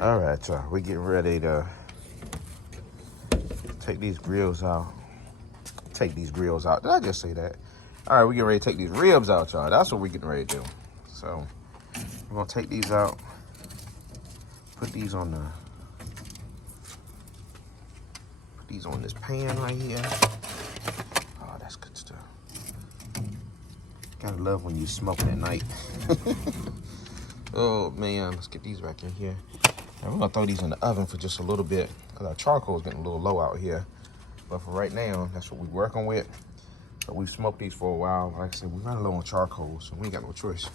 All right, y'all. We getting ready to take these grills out. Take these grills out. Did I just say that? All right, we getting ready to take these ribs out, y'all. That's what we getting ready to do. So we're gonna take these out. Put these on this pan right here. Oh, that's good stuff. Gotta love when you smoking at night. Oh man, let's get these back in here. And we're gonna throw these in the oven for just a little bit because our charcoal is getting a little low out here. But for right now, that's what we're working with. But we've smoked these for a while. Like I said, we're running low on charcoal, so we ain't got no choice.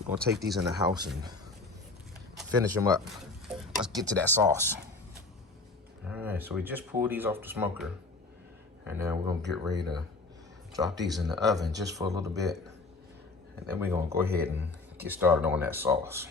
We're gonna take these in the house and finish them up. Let's get to that sauce. All right, so we just pulled these off the smoker. And now we're gonna get ready to drop these in the oven just for a little bit. And then we're gonna go ahead and get started on that sauce.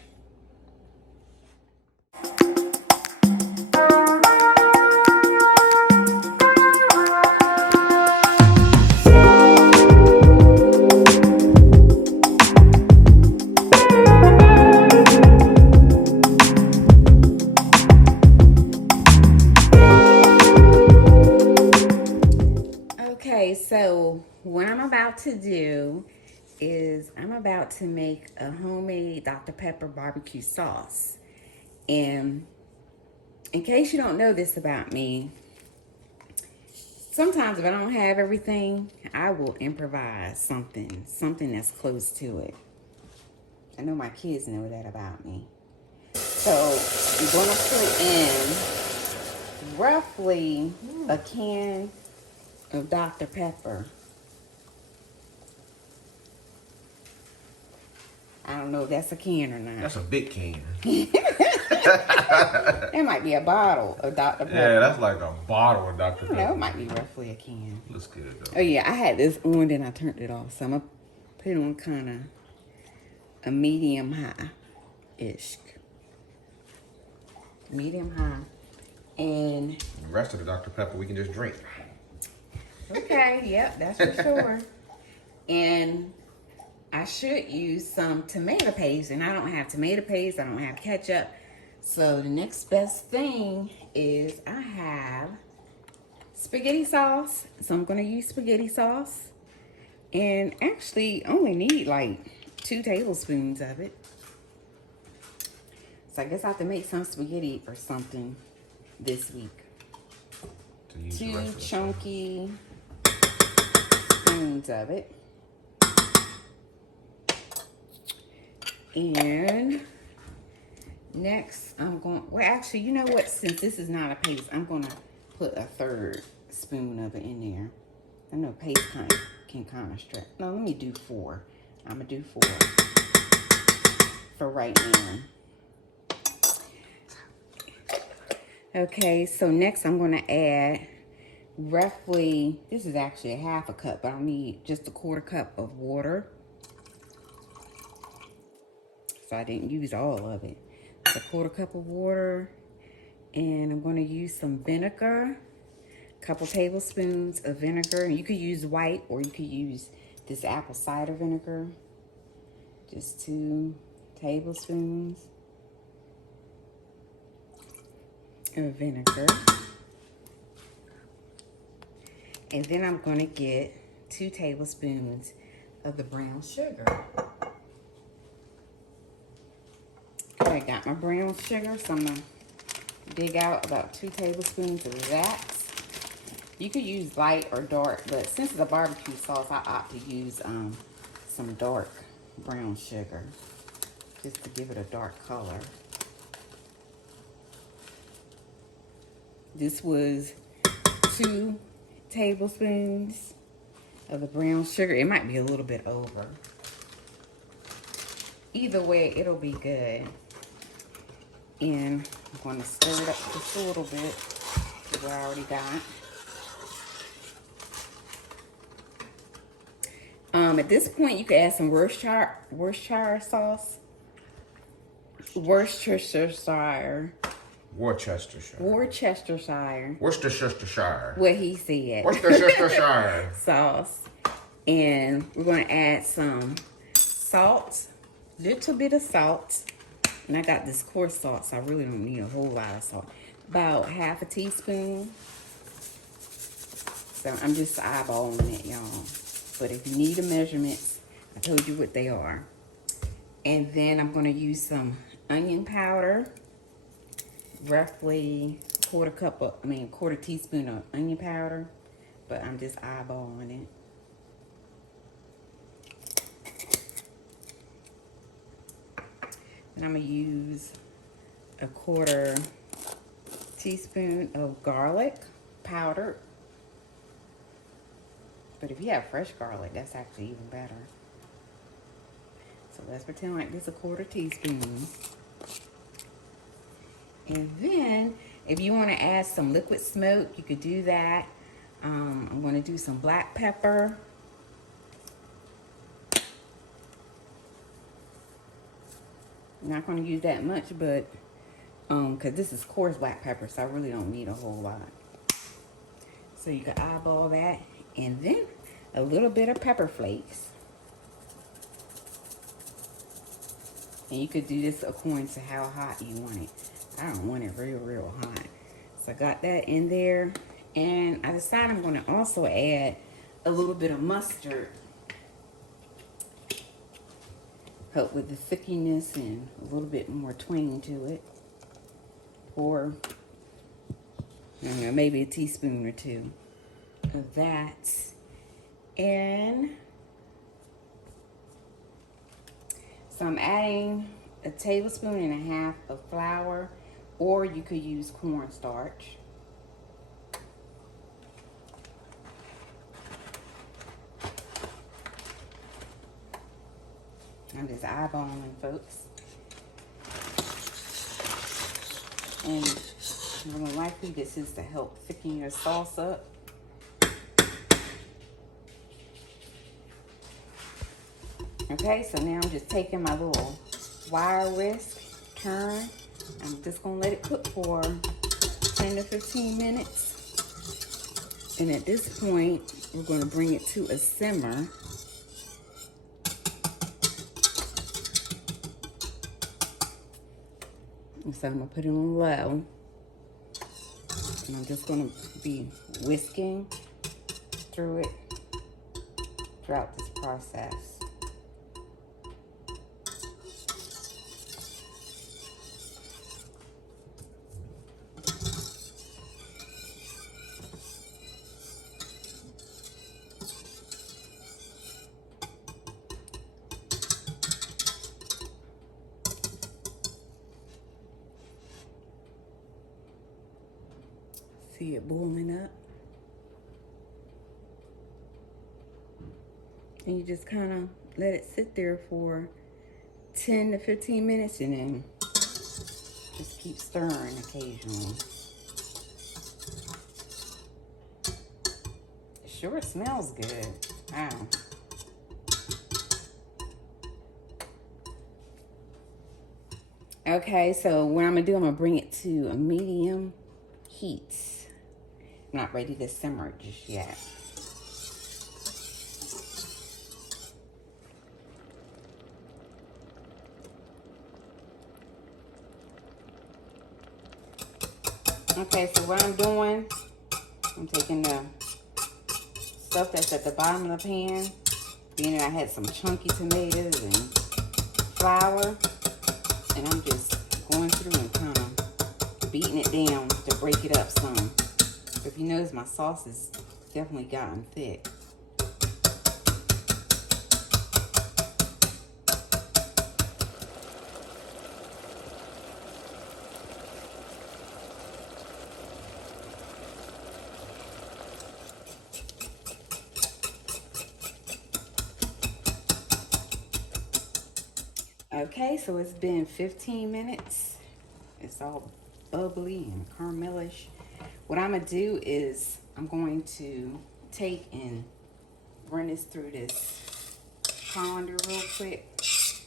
Okay, so what I'm about to do is I'm about to make a homemade Dr. Pepper barbecue sauce. And in case you don't know this about me, sometimes if I don't have everything, I will improvise something that's close to it. I know my kids know that about me. So I'm going to put in roughly a can of Dr. Pepper. I don't know if that's a can or not. That's a big can. That might be a bottle of Dr. Pepper. Yeah, that's like a bottle of Dr. Pepper. No, it might be roughly a can. Looks good though. Oh yeah, I had this on, then I turned it off. So I'm gonna put it on kind of a medium high-ish. Medium high. And the rest of the Dr. Pepper we can just drink. okay, yep, that's for sure. And I should use some tomato paste, and I don't have tomato paste, I don't have ketchup. So the next best thing is I have spaghetti sauce. So I'm gonna use spaghetti sauce. And actually only need like 2 tablespoons of it. So I guess I have to make some spaghetti or something this week. 2 chunky spoons of it. And next I'm going, well actually, you know what, since this is not a paste, I'm gonna put a 3rd spoon of it in there. I know paste can kind of stretch. No, let me do 4. I'm gonna do 4 for right now. Okay, so next I'm gonna add roughly, this is actually a 1/2 cup, but I'll need just a 1/4 cup of water. So I didn't use all of it. A 1/4 cup of water, and I'm gonna use some vinegar, a couple tablespoons of vinegar. And you could use white or you could use this apple cider vinegar. Just 2 tablespoons of vinegar. And then I'm gonna get 2 tablespoons of the brown sugar. I got my brown sugar, so I'm gonna dig out about 2 tablespoons of that. You could use light or dark, but since it's a barbecue sauce, I opt to use some dark brown sugar, just to give it a dark color. This was 2 tablespoons of the brown sugar. It might be a little bit over. Either way, it'll be good. And I'm going to stir it up just a little bit, what I already got. At this point, you could add some Worcestershire sauce. Worcestershire. What he said. Worcestershire. Sauce. And we're going to add some salt, little bit of salt. And I got this coarse salt, so I really don't need a whole lot of salt. About half a teaspoon. So I'm just eyeballing it, y'all. But if you need the measurements, I told you what they are. And then I'm gonna use some onion powder. Roughly quarter teaspoon of onion powder. But I'm just eyeballing it. And I'm gonna use a quarter teaspoon of garlic powder. But if you have fresh garlic, that's actually even better. So let's pretend like this is a quarter teaspoon. And then if you want to add some liquid smoke, you could do that. I'm going to do some black pepper. I'm not going to use that much, but because this is coarse black pepper, so I really don't need a whole lot. So you can eyeball that. And then a little bit of pepper flakes. And you could do this according to how hot you want it. I don't want it real hot. So I got that in there. And I decided I'm going to also add a little bit of mustard. Help with the thickiness and a little bit more twang to it. Or, I don't know, maybe a teaspoon or two of that. And so I'm adding a tablespoon and a half of flour, or you could use cornstarch. I'm just eyeballing, folks. And more than likely this is to help thicken your sauce up. Okay, so now I'm just taking my little wire whisk, turn. I'm just gonna let it cook for 10 to 15 minutes. And at this point, we're gonna bring it to a simmer. And so I'm gonna put it on low. And I'm just gonna be whisking through it throughout this process. See it boiling up. And you just kind of let it sit there for 10 to 15 minutes and then just keep stirring occasionally. It sure smells good. Wow. Okay, so what I'm gonna do, I'm gonna bring it to a medium heat. I'm not ready to simmer just yet. Okay, so what I'm doing, I'm taking the stuff that's at the bottom of the pan, being that I had some chunky tomatoes and flour, and I'm just going through and kind of beating it down to break it up some. So if you notice, my sauce has definitely gotten thick. Okay, so it's been 15 minutes. It's all bubbly and caramelish. What I'm gonna do is I'm going to take and run this through this colander real quick, because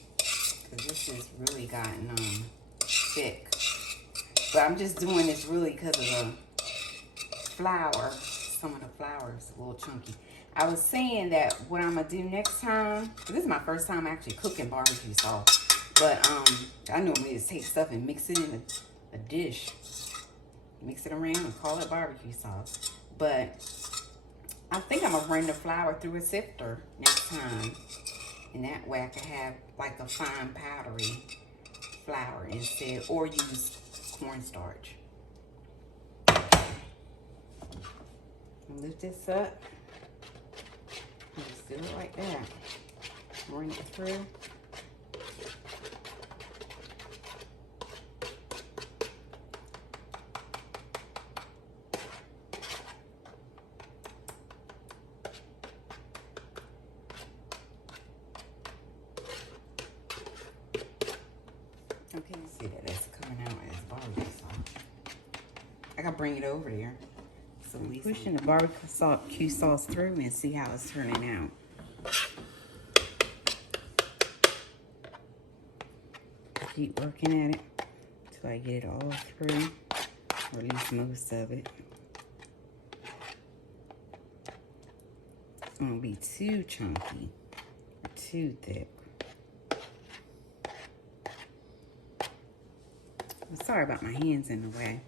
this has really gotten thick. But I'm just doing this really because of the flour. Some of the flour is a little chunky. I was saying that what I'm gonna do next time, this is my first time actually cooking barbecue sauce. But I normally just take stuff and mix it in a dish. Mix it around and call it barbecue sauce. But I think I'm gonna run the flour through a sifter next time. And that way I can have like a fine powdery flour instead, or use cornstarch. Lift this up. Just do it like that. Run it through. Okay, see that that's coming out as barbecue sauce. I gotta bring it over there. So we pushing the barbecue sauce through and see how it's turning out. Keep working at it till I get it all through, or at least most of it. It's gonna be too chunky or too thick. I'm sorry about my hands in the way.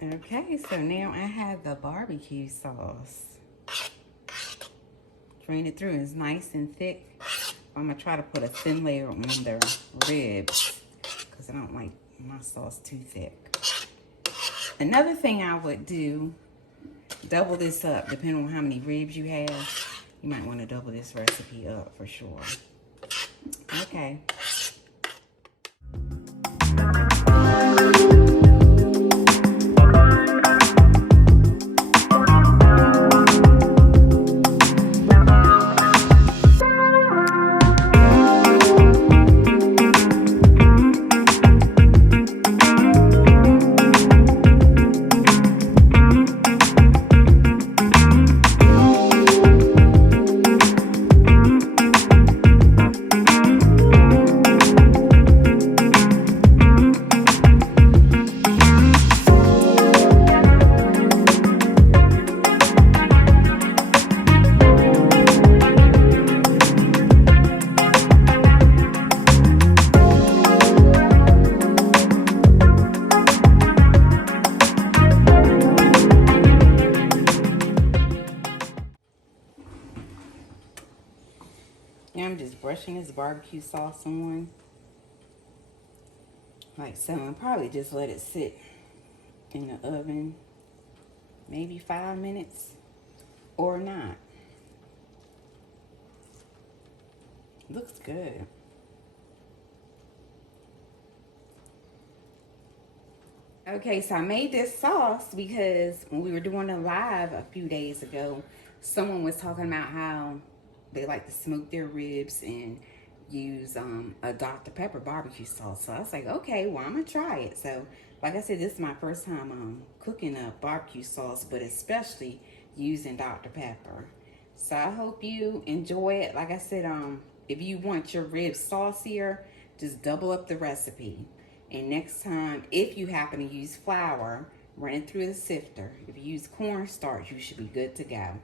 Okay, so now I have the barbecue sauce. Drain it through. It's nice and thick. I'm gonna try to put a thin layer on the ribs because I don't like my sauce too thick. Another thing I would do, double this up depending on how many ribs you have. You might want to double this recipe up for sure. Okay. Now I'm just brushing this barbecue sauce on. Like so, and probably just let it sit in the oven maybe 5 minutes or not. Looks good. Okay, so I made this sauce because when we were doing a live a few days ago, someone was talking about how they like to smoke their ribs and use a Dr. Pepper barbecue sauce. So I was like, okay, well, I'm gonna try it. So like I said, this is my first time cooking a barbecue sauce, but especially using Dr. Pepper. So I hope you enjoy it. Like I said, if you want your ribs saucier, just double up the recipe. And next time, if you happen to use flour, run it through the sifter. If you use cornstarch, you should be good to go.